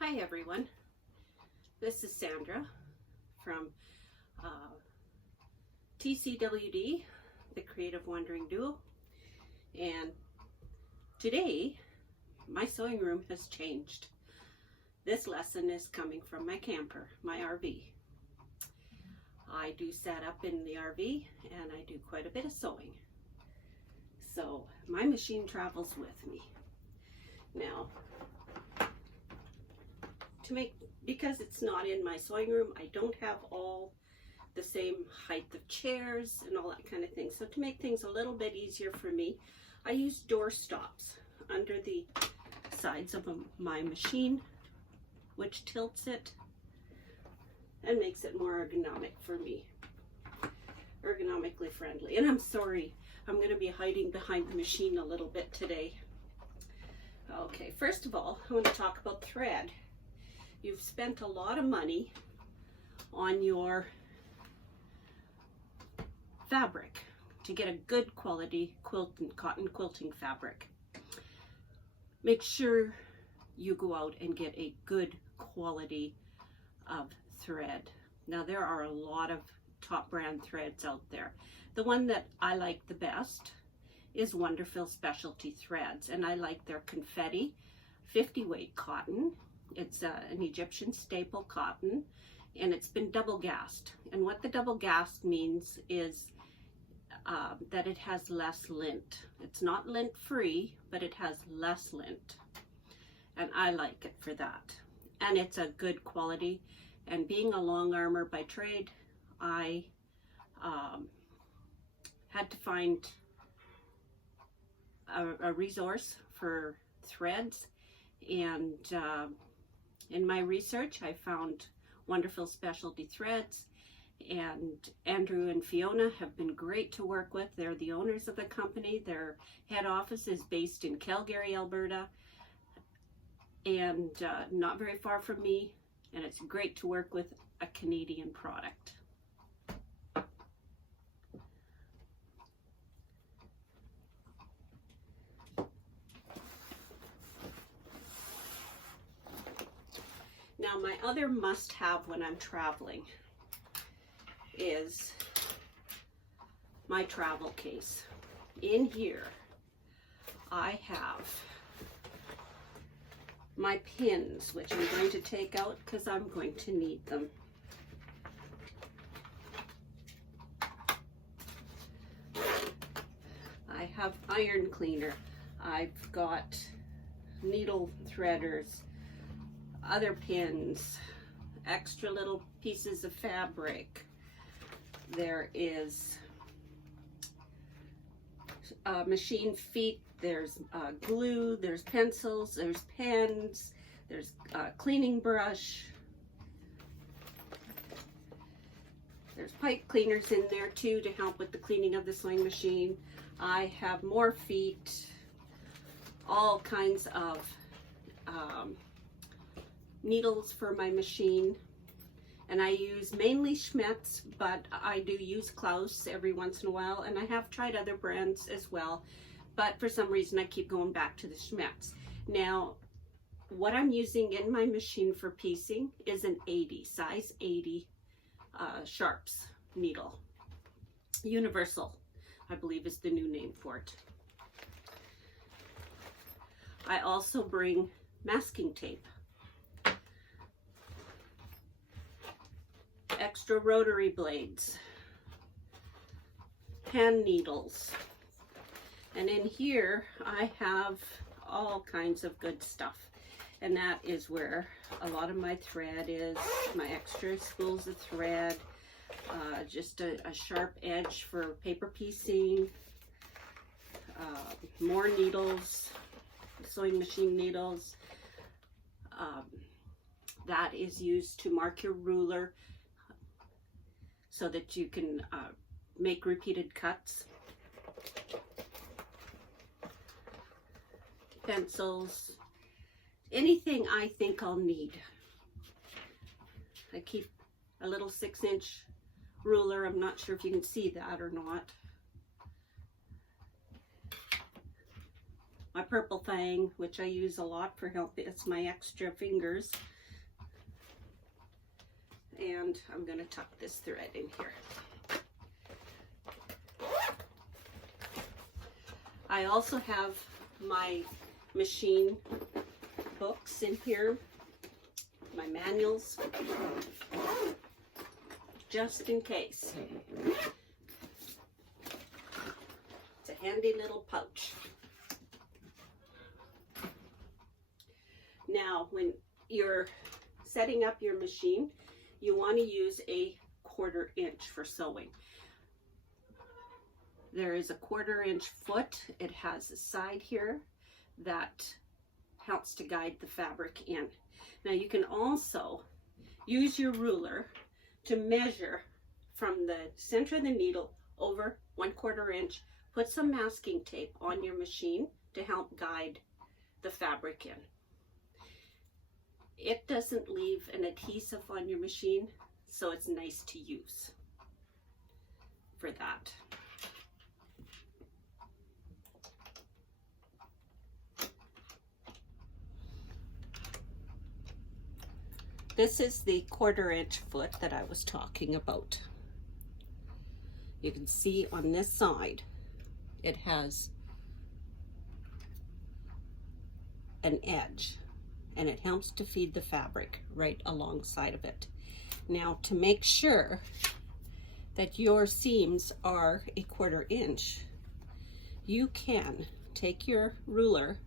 Hi everyone, this is Sandra from TCWD, the Creative Wandering Duo, and today my sewing room has changed. This lesson is coming from my camper, my RV. I do set up in the RV and I do quite a bit of sewing. So my machine travels with me. Now, because it's not in my sewing room, I don't have all the same height of chairs and all that kind of thing. So to make things a little bit easier for me, I use door stops under the sides of my machine, which tilts it and makes it more ergonomic for me, ergonomically friendly. And I'm sorry, I'm going to be hiding behind the machine a little bit today. Okay, first of all, I want to talk about thread. You've spent a lot of money on your fabric to get a good quality quilt and cotton quilting fabric. Make sure you go out and get a good quality of thread. Now there are a lot of top brand threads out there. The one that I like the best is WonderFil Specialty Threads, and I like their confetti 50 weight cotton. It's an Egyptian staple cotton, and it's been double gassed. And what the double gassed means is that it has less lint. It's not lint free, but it has less lint. And I like it for that. And it's a good quality. And being a long armor by trade, I had to find a resource for threads. And in my research, I found WonderFil Specialty Threads, and Andrew and Fiona have been great to work with. They're the owners of the company. Their head office is based in Calgary, Alberta, and not very far from me, and it's great to work with a Canadian product. Now, my other must-have when I'm traveling is my travel case. In here, I have my pins, which I'm going to take out because I'm going to need them. I have iron cleaner. I've got needle threaders, other pins, extra little pieces of fabric. There is machine feet, there's glue, there's pencils, there's pens, there's cleaning brush, there's pipe cleaners in there too to help with the cleaning of the sewing machine. I have more feet, all kinds of needles for my machine, and I use mainly Schmetz, but I do use Klaus every once in a while, and I have tried other brands as well, but for some reason I keep going back to the Schmetz. Now, what I'm using in my machine for piecing is an 80, size 80 sharps needle. Universal, I believe, is the new name for it. I also bring masking tape, extra rotary blades, hand needles, and in here I have all kinds of good stuff, and that is where a lot of my thread is, my extra spools of thread, just a sharp edge for paper piecing, more needles, sewing machine needles, that is used to mark your ruler so that you can make repeated cuts. Pencils, anything I think I'll need. I keep a little 6-inch ruler. I'm not sure if you can see that or not. my purple thing, which I use a lot for help. It's my extra fingers. And I'm going to tuck this thread in here. I also have my machine books in here, my manuals, just in case. It's a handy little pouch. Now, when you're setting up your machine, you want to use a 1/4 inch for sewing. There is a 1/4 inch foot. It has a side here that helps to guide the fabric in. Now you can also use your ruler to measure from the center of the needle over 1/4 inch. Put some masking tape on your machine to help guide the fabric in. It doesn't leave an adhesive on your machine, so it's nice to use for that. This is the 1/4 inch foot that I was talking about. You can see on this side, it has an edge, and it helps to feed the fabric right alongside of it. Now, to make sure that your seams are a 1/4 inch, you can take your ruler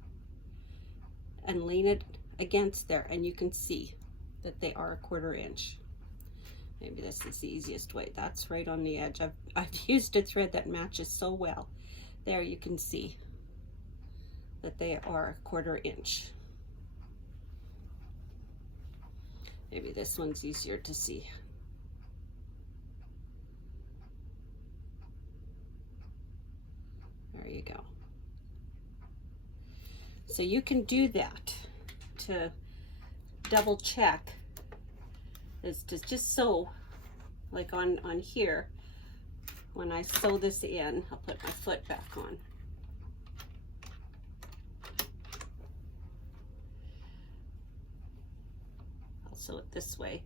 and lean it against there, and you can see that they are a 1/4 inch. Maybe this is the easiest way. That's right on the edge. I've used a thread that matches so well. There you can see that they are a 1/4 inch. Maybe this one's easier to see. There you go. So you can do that to double check, is to just sew, like on here, when I sew this in, I'll put my foot back on. I'll sew it this way.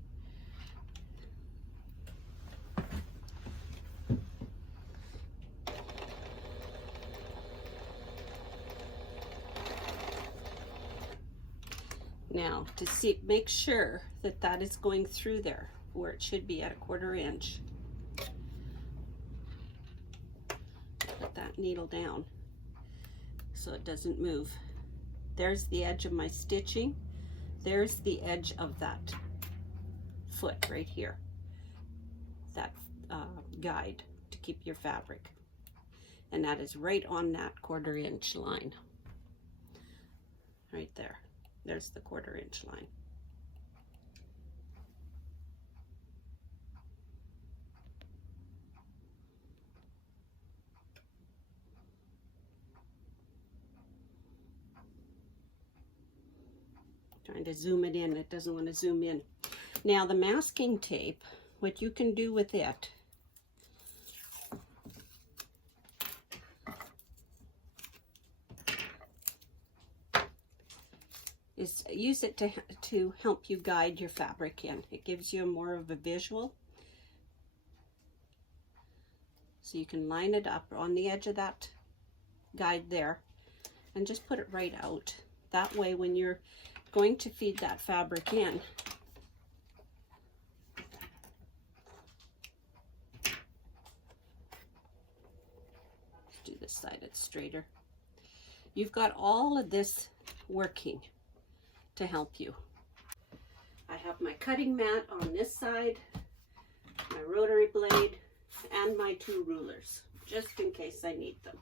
Now, to see, make sure that that is going through there where it should be at a 1/4 inch. Put that needle down so it doesn't move. There's the edge of my stitching. There's the edge of that foot right here. That guide to keep your fabric. And that is right on that 1/4 inch line. Right there. There's the 1/4 inch line. Trying to zoom it in, it doesn't want to zoom in. Now the masking tape, what you can do with it is use it to help you guide your fabric in. It gives you more of a visual. So you can line it up on the edge of that guide there and just put it right out. That way when you're going to feed that fabric in, do this side, it's straighter. You've got all of this working to help you. I have my cutting mat on this side, my rotary blade, and my 2 rulers, just in case I need them.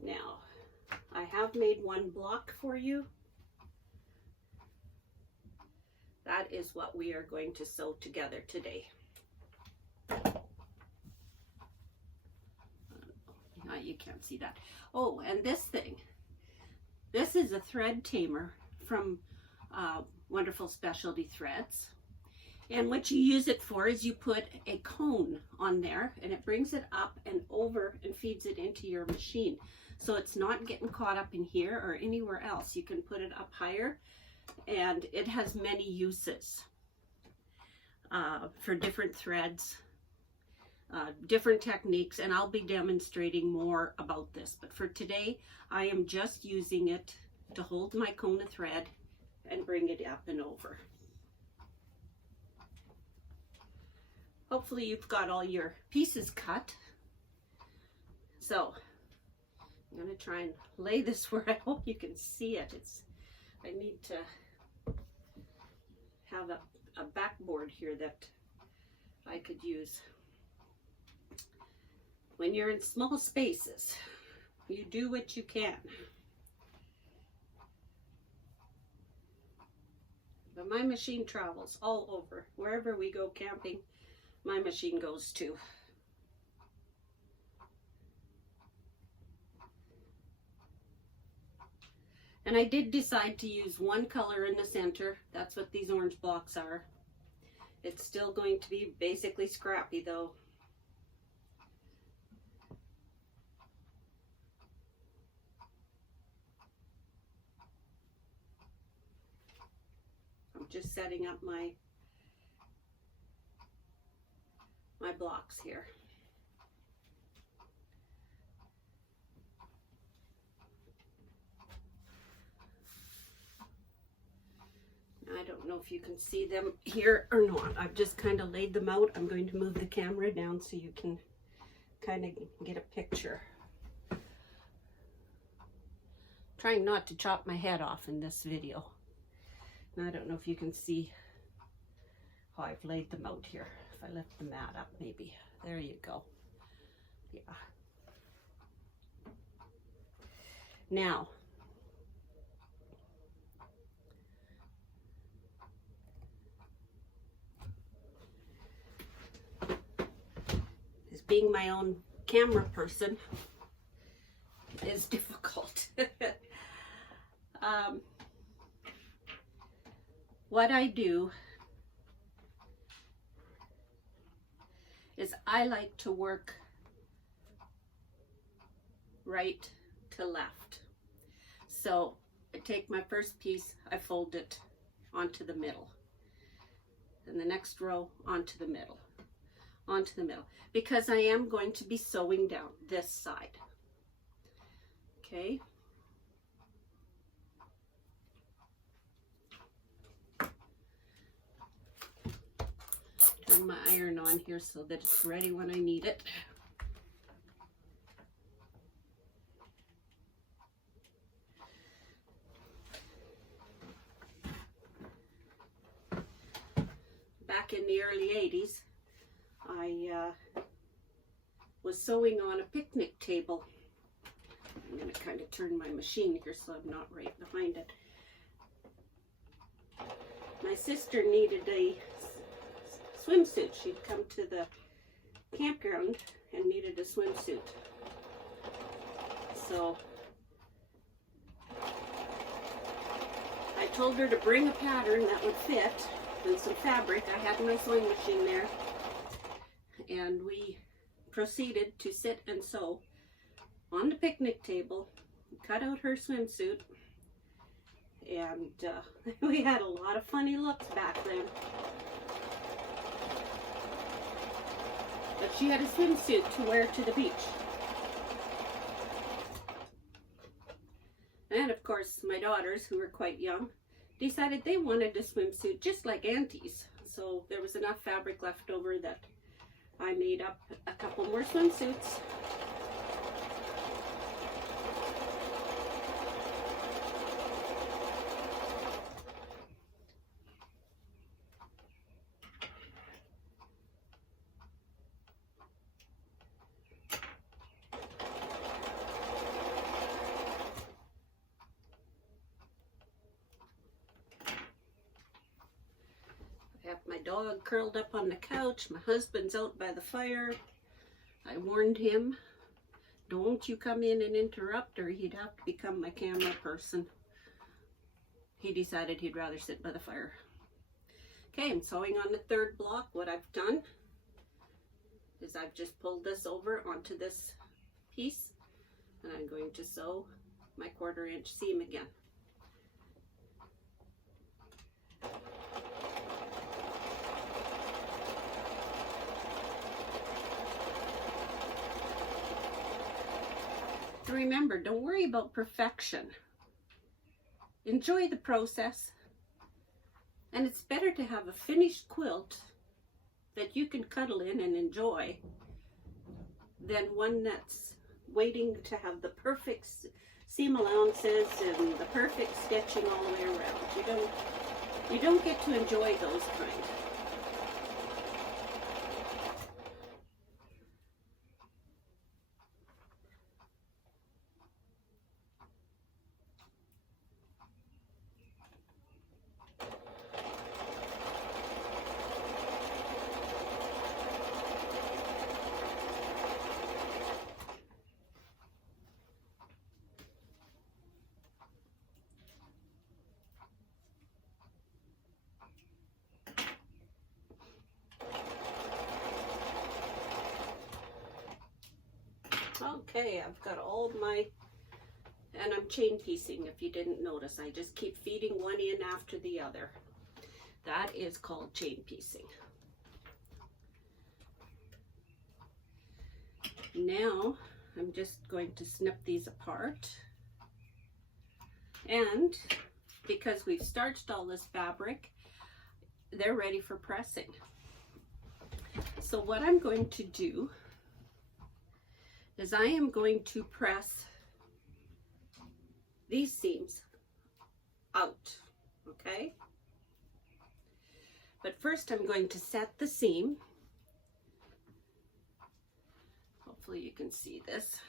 Now, I have made one block for you. That is what we are going to sew together today. You can't see that. Oh, and this thing. This is a thread tamer from WonderFil Specialty Threads. And what you use it for is you put a cone on there and it brings it up and over and feeds it into your machine. so it's not getting caught up in here or anywhere else. You can put it up higher, and it has many uses for different threads, different techniques, and I'll be demonstrating more about this. But for today, I am just using it to hold my cone of thread and bring it up and over. Hopefully you've got all your pieces cut. So I'm going to try and lay this where I hope you can see it. I need to have a backboard here that I could use. When you're in small spaces, you do what you can. But my machine travels all over. Wherever we go camping, my machine goes too. And I did decide to use one color in the center. That's what these orange blocks are. It's still going to be basically scrappy though. I'm just setting up my blocks here. I don't know if you can see them here or not. I've just kind of laid them out. I'm going to move the camera down so you can kind of get a picture. Trying not to chop my head off in this video. And I don't know if you can see how I've laid them out here. If I lift the mat up, maybe. There you go. Yeah. Now, as being my own camera person is difficult. What I do is I like to work right to left. So I take my first piece, I fold it onto the middle, and the next row onto the middle, onto the middle, because I am going to be sewing down this side. Okay. Turn my iron on here so that it's ready when I need it. Back in the early 80s, I was sewing on a picnic table. I'm going to kind of turn my machine here so I'm not right behind it. My sister needed a swimsuit. She'd come to the campground and needed a swimsuit. So I told her to bring a pattern that would fit and some fabric. I had my sewing machine there, and we proceeded to sit and sew on the picnic table, cut out her swimsuit, and we had a lot of funny looks back then. But she had a swimsuit to wear to the beach. And of course, my daughters, who were quite young, decided they wanted a swimsuit just like Auntie's. So there was enough fabric left over that I made up a couple more swimsuits. My dog curled up on the couch. My husband's out by the fire. I warned him, don't you come in and interrupt, or he'd have to become my camera person. He decided he'd rather sit by the fire. Okay, I'm sewing on the third block. What I've done is I've just pulled this over onto this piece, and I'm going to sew my 1/4 inch seam again. Remember, don't worry about perfection. Enjoy the process. And it's better to have a finished quilt that you can cuddle in and enjoy than one that's waiting to have the perfect seam allowances and the perfect stitching all the way around. You don't get to enjoy those kind. Okay, I've got all my, and I'm chain piecing if you didn't notice. I just keep feeding one in after the other. That is called chain piecing. Now I'm just going to snip these apart. And because we've starched all this fabric, they're ready for pressing. So what I'm going to do is I am going to press these seams out, okay? But first I'm going to set the seam. Hopefully you can see this.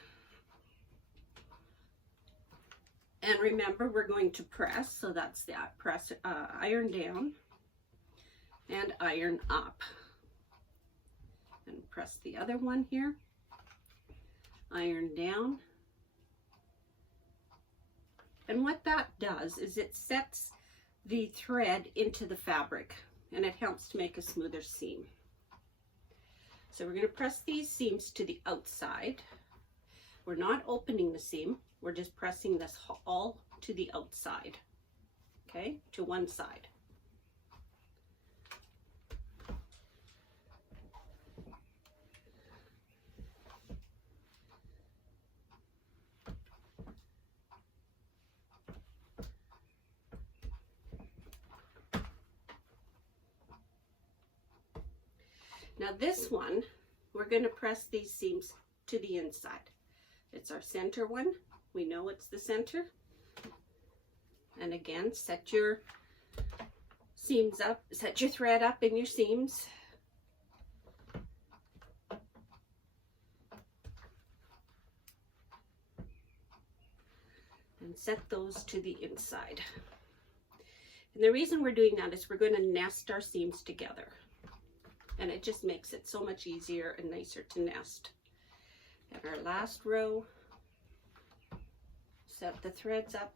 And remember, we're going to press, so that's that, press, iron down and iron up. And press the other one here. Iron down. And what that does is it sets the thread into the fabric and it helps to make a smoother seam. So we're going to press these seams to the outside. We're not opening the seam, we're just pressing this all to the outside, okay, to one side. Now this one, we're going to press these seams to the inside. It's our center one. We know it's the center. And again, set your seams up, set your thread up in your seams. And set those to the inside. And the reason we're doing that is we're going to nest our seams together. And it just makes it so much easier and nicer to nest. And our last row, set the threads up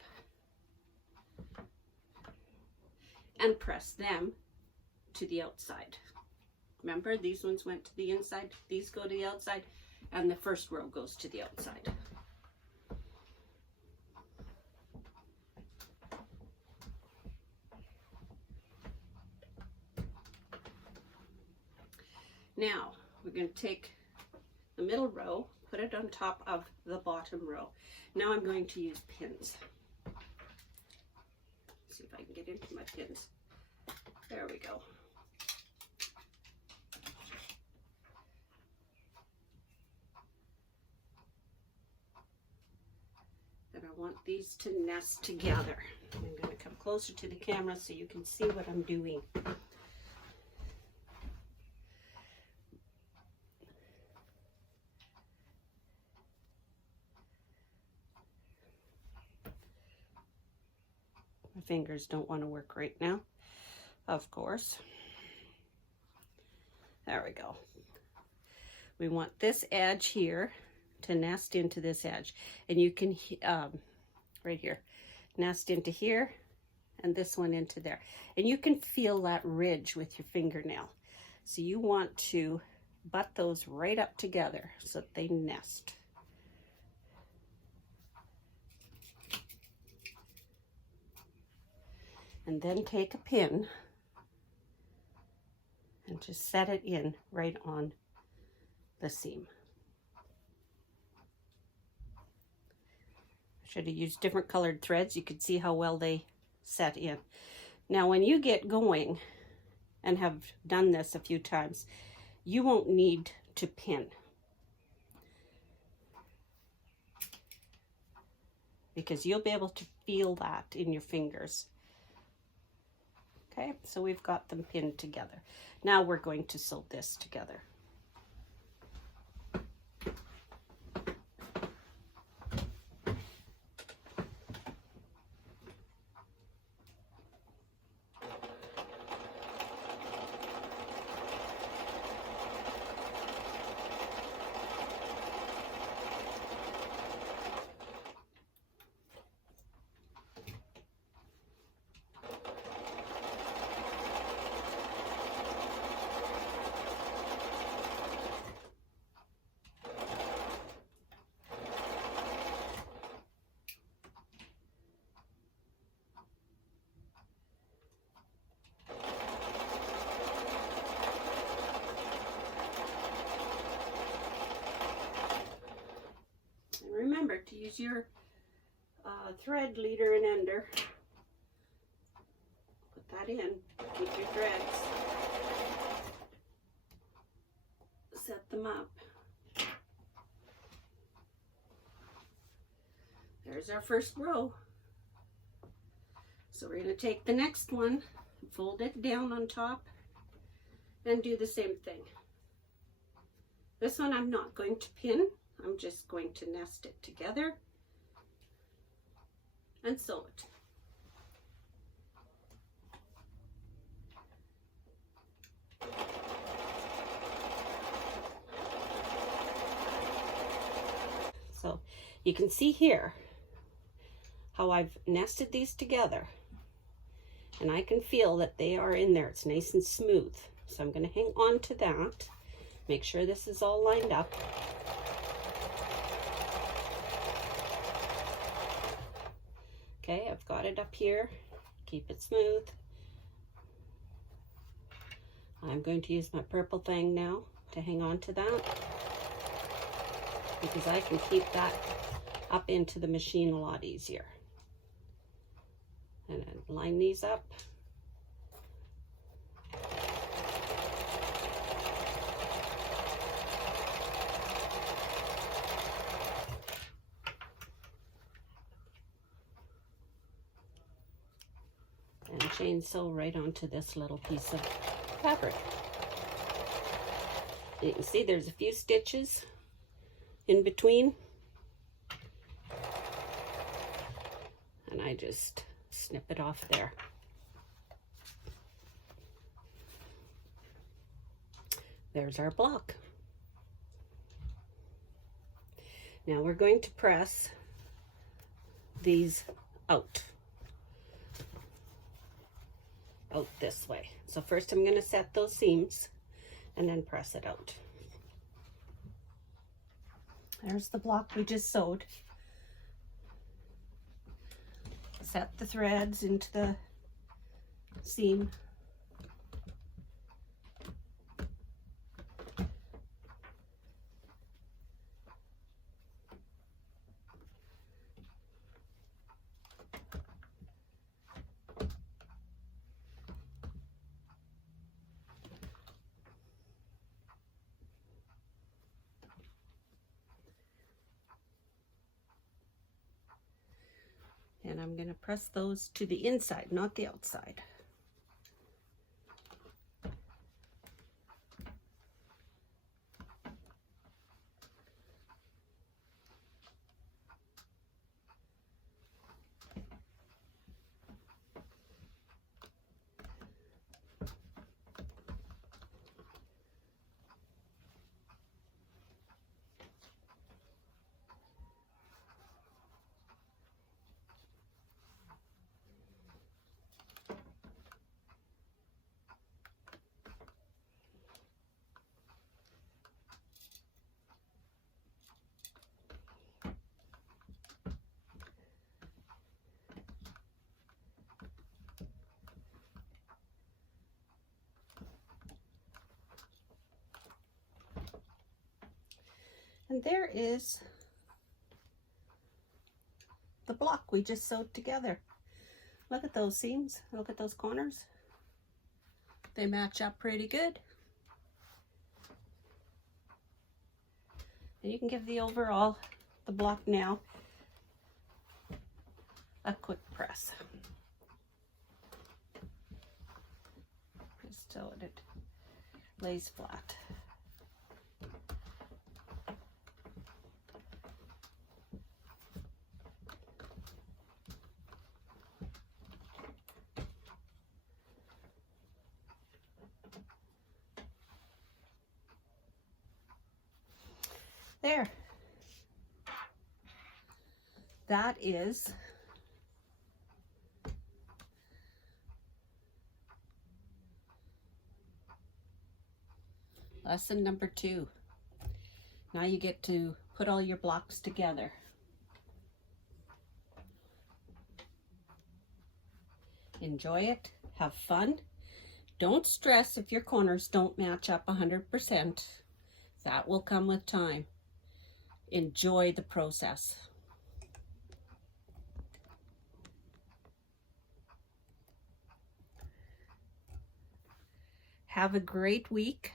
and press them to the outside. Remember, these ones went to the inside, these go to the outside, and the first row goes to the outside. Now, we're going to take the middle row, put it on top of the bottom row. Now I'm going to use pins. Let's see if I can get into my pins. There we go. And I want these to nest together. I'm going to come closer to the camera so you can see what I'm doing. My fingers don't want to work right now, of course. There we go. We want this edge here to nest into this edge. And you can, right here, nest into here and this one into there. And you can feel that ridge with your fingernail. So you want to butt those right up together so that they nest. And then take a pin and just set it in right on the seam. I should have used different colored threads. You could see how well they set in. Now when you get going and have done this a few times, you won't need to pin, because you'll be able to feel that in your fingers. Okay, so we've got them pinned together. Now we're going to sew this together. Remember to use your thread leader and ender. Put that in, keep your threads. Set them up. There's our first row. So we're going to take the next one, fold it down on top, and do the same thing. This one I'm not going to pin. I'm just going to nest it together and sew it. So you can see here how I've nested these together, and I can feel that they are in there. It's nice and smooth. So I'm going to hang on to that. Make sure this is all lined up. Okay, I've got it up here. Keep it smooth. I'm going to use my purple thing now to hang on to that, because I can keep that up into the machine a lot easier. And then line these up. And chain sew right onto this little piece of fabric. You can see there's a few stitches in between, and I just snip it off there. There's our block. Now we're going to press these out this way. So first I'm going to set those seams and then press it out. There's the block we just sewed. Set the threads into the seam. And I'm going to press those to the inside, not the outside. And there is the block we just sewed together. Look at those seams, look at those corners. They match up pretty good. And you can give the overall, the block now, a quick press. Just so it lays flat. There. That is lesson number 2. Now you get to put all your blocks together. Enjoy it. Have fun. Don't stress if your corners don't match up 100%. That will come with time. Enjoy the process. Have a great week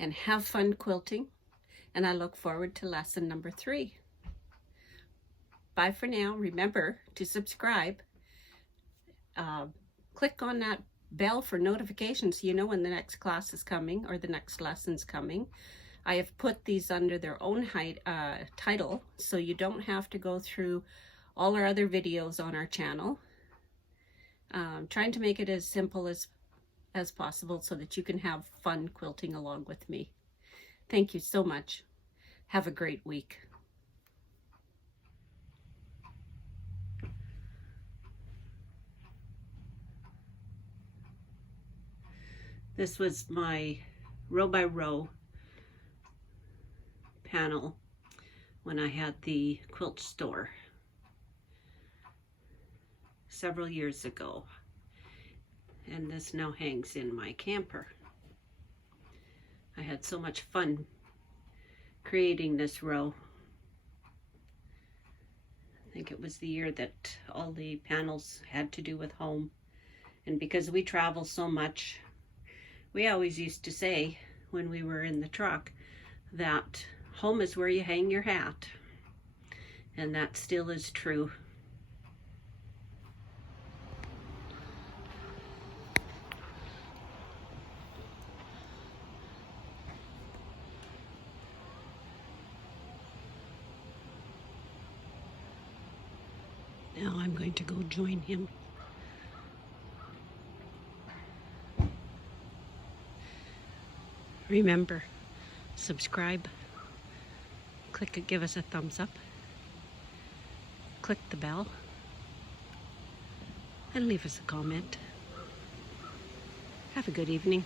and have fun quilting, and I look forward to lesson number 3. Bye for now. Remember to subscribe. Click on that bell for notifications so you know when the next class is coming or the next lesson's coming. I have put these under their own title, so you don't have to go through all our other videos on our channel. Trying to make it as simple as possible so that you can have fun quilting along with me. Thank you so much. Have a great week. This was my row by row panel when I had the quilt store several years ago, and this now hangs in my camper. I had so much fun creating this row. I think it was the year that all the panels had to do with home, and because we travel so much, we always used to say when we were in the truck that home is where you hang your hat, and that still is true. Now I'm going to go join him. Remember, subscribe, click it, give us a thumbs up, click the bell, and leave us a comment. Have a good evening.